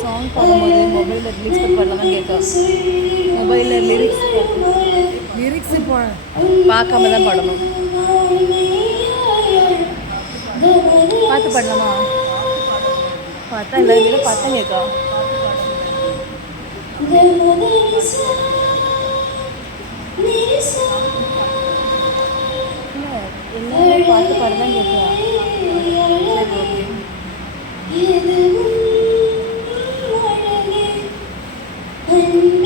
Song பாடும்போது மொபைலில் lyrics பாடலாம் கேட்க மொபைலில் லிரிக்ஸ் பார்க்காம தான் பாடணும். பார்த்து பாடலாமா? பார்த்தா எல்லாரும் பார்த்தா கேட்கா எல்லாரும் பார்த்து பாட தான் கேட்குறா. சரி, ஓகே.